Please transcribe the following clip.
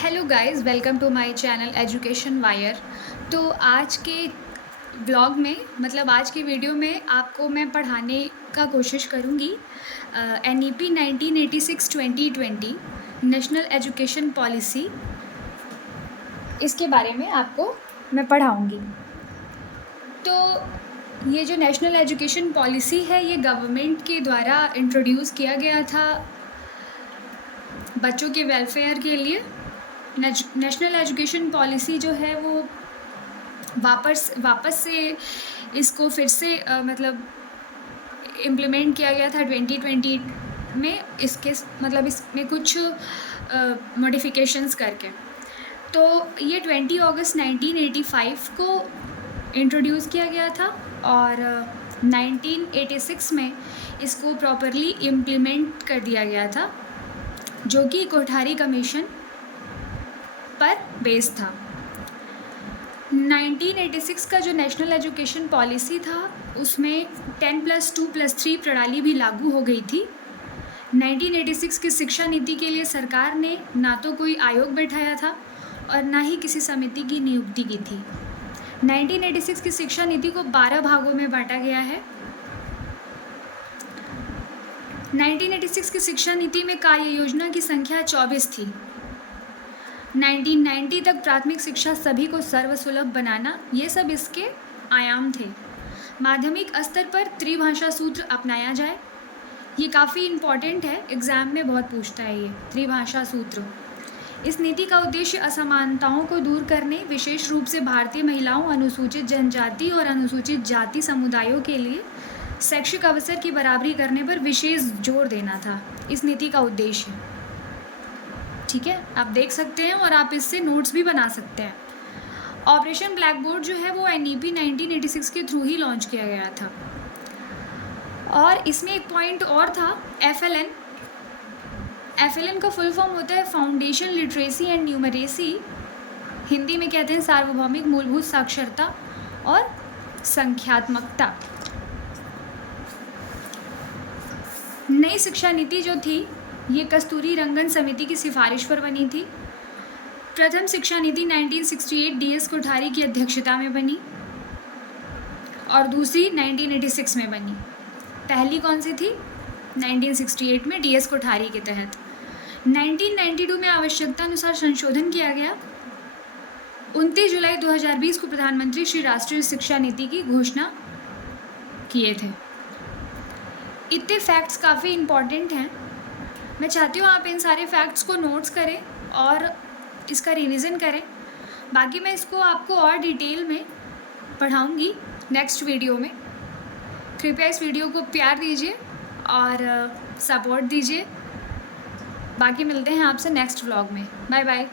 Hello guys, welcome to my channel Education Wire. तो आज के ब्लॉग में आज की वीडियो में आपको मैं पढ़ाने का कोशिश करूँगी NEP 1986-2020 नेशनल एजुकेशन पॉलिसी, इसके बारे में आपको मैं पढ़ाऊँगी। तो ये जो नेशनल एजुकेशन पॉलिसी है, ये गवर्नमेंट के द्वारा इंट्रोड्यूस किया गया था बच्चों के वेलफेयर के लिए। नेशनल एजुकेशन पॉलिसी जो है वो वापस से इसको फिर से इम्प्लीमेंट किया गया था 2020 में। इसमें कुछ मॉडिफिकेशंस करके। तो ये 20 अगस्त 1985 को इंट्रोड्यूस किया गया था और 1986 में इसको प्रॉपरली इम्प्लीमेंट कर दिया गया था, जो कि कोठारी कमीशन पर बेस था। 1986 का जो नेशनल एजुकेशन पॉलिसी था उसमें 10+2+3 प्रणाली भी लागू हो गई थी। 1986 की शिक्षा नीति के लिए सरकार ने ना तो कोई आयोग बैठाया था और ना ही किसी समिति की नियुक्ति की थी। 1986 की शिक्षा नीति को 12 भागों में बांटा गया है। 1986 की शिक्षा नीति में कार्य योजना की संख्या 24 थी। 1990 तक प्राथमिक शिक्षा सभी को सर्वसुलभ बनाना, ये सब इसके आयाम थे। माध्यमिक स्तर पर त्रिभाषा सूत्र अपनाया जाए, ये काफ़ी इम्पॉर्टेंट है, एग्ज़ाम में बहुत पूछता है ये त्रिभाषा सूत्र। इस नीति का उद्देश्य असमानताओं को दूर करने, विशेष रूप से भारतीय महिलाओं, अनुसूचित जनजाति और अनुसूचित जाति समुदायों के लिए शैक्षिक अवसर की बराबरी करने पर विशेष जोर देना था इस नीति का उद्देश्य। ठीक है, आप देख सकते हैं और आप इससे नोट्स भी बना सकते हैं। ऑपरेशन ब्लैक बोर्ड जो है वो NEP 1986 के थ्रू ही लॉन्च किया गया था। और इसमें एक पॉइंट और था, FLN का फुल फॉर्म होता है foundation literacy and numeracy. Hindi में कहते हैं सार्वभौमिक मूलभूत साक्षरता और संख्यात्मकता। नई शिक्षा नीति जो थी ये कस्तूरी रंगन समिति की सिफारिश पर बनी थी। प्रथम शिक्षा नीति 1968 DS कोठारी की अध्यक्षता में बनी और दूसरी 1986 में बनी। पहली कौन सी थी? 1968 में DS कोठारी के तहत। 1992 में आवश्यकता अनुसार संशोधन किया गया। 29 जुलाई 2020 को प्रधानमंत्री श्री राष्ट्रीय शिक्षा नीति की घोषणा किए थे। इतने फैक्ट्स काफ़ी इम्पॉर्टेंट हैं। मैं चाहती हूँ आप इन सारे फैक्ट्स को नोट्स करें और इसका रिवीजन करें। बाकी मैं इसको आपको और डिटेल में पढ़ाऊँगी नेक्स्ट वीडियो में। कृपया इस वीडियो को प्यार दीजिए और सपोर्ट दीजिए। बाकी मिलते हैं आपसे नेक्स्ट व्लॉग में। Bye bye.